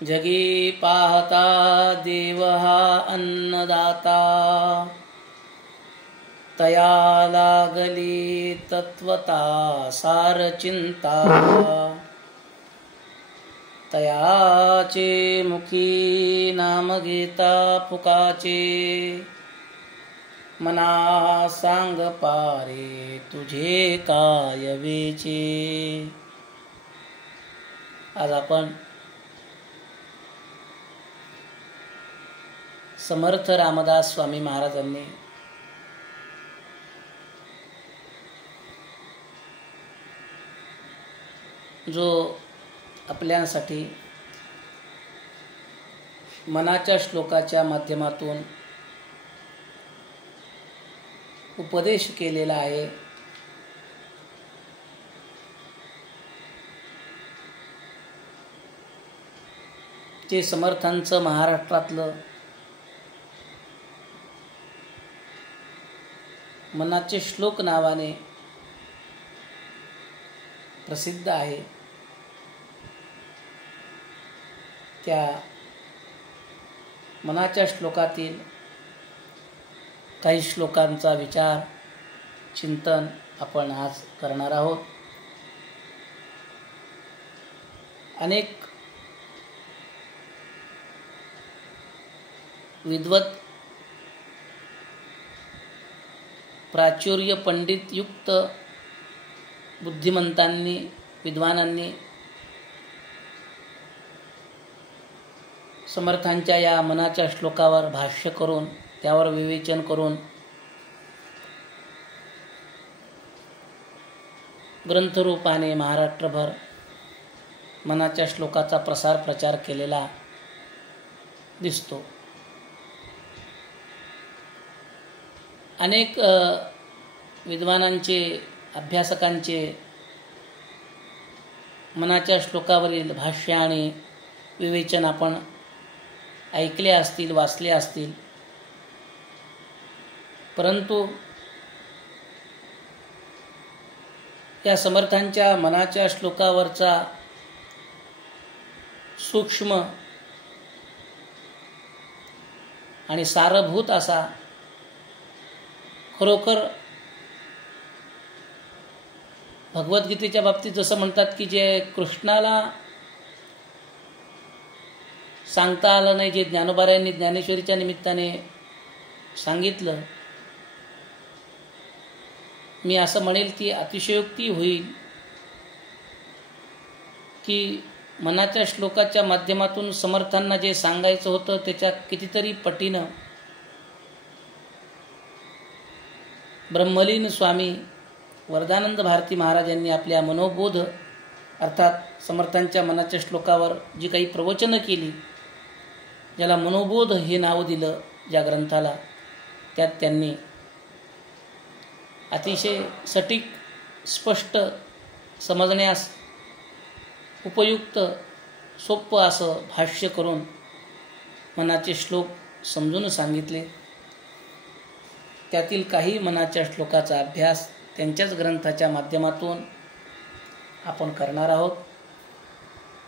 जगी पाहता देव हा अन्नदाता, तया लागली तत्वता सार चिंता. तयाचे मुखी नाम घेता पुकाचे, मना सांग पारे तुझे काय वेचे. आज आपण समर्थ रामदास स्वामी महाराजांनी जो आपल्यासाठी मनाच्या श्लोकाच्या माध्यमातून उपदेश केलेला आहे, ते समर्थांचं महाराष्ट्रातलं मनाचे श्लोक नावाने प्रसिद्ध आहे. त्या मनाच्या श्लोकातील काही श्लोकांचा विचार चिंतन आपण आज करणार आहोत. अनेक विद्वत प्राचुर्य पंडित युक्त बुद्धिमंतांनी विद्वानांनी समर्थांच्या या मनाच्या श्लोकावर भाष्य करून त्यावर विवेचन करून ग्रंथरूपाने महाराष्ट्रभर मनाच्या श्लोकाचा प्रसार प्रचार केलेला दिसतो. अनेक विद्वानांचे अभ्यासकांचे मनाच्या श्लोकावरील भाष्य आणि विवेचन आपण ऐकले असतील, वाचले असतील, परंतु या समर्थांच्या मनाच्या श्लोकावरचा सूक्ष्म आणि सारभूत असा खरोखर भगवद्गीतेच्या बाबतीत जसं म्हणतात की जे कृष्णाला सांगता आलं नाही, जे ज्ञानोबारायांनी ज्ञानेश्वरीच्या निमित्ताने सांगितलं, मी असं म्हणेल ती अतिशयोक्ती होईल की मनाच्या श्लोकाच्या माध्यमातून समर्थांना जे सांगायचं होतं त्याच्या कितीतरी पटीनं ब्रह्मलीन स्वामी वरदानंद भारती महाराज यांनी आपल्या मनोबोध अर्थात समर्थांच्या मनाच्या श्लोकावर जी काही प्रवचनं केली, ज्याला मनोबोध हे नाव दिलं ज्या ग्रंथाला, त्यात त्यांनी अतिशय सटीक स्पष्ट समजण्यास उपयुक्त सोपं असं भाष्य करून मनाचे श्लोक समजून सांगितले. त्यातील काही मनाच्या श्लोकाचा अभ्यास त्यांच्याच ग्रंथाच्या माध्यमातून आपण करणार आहोत.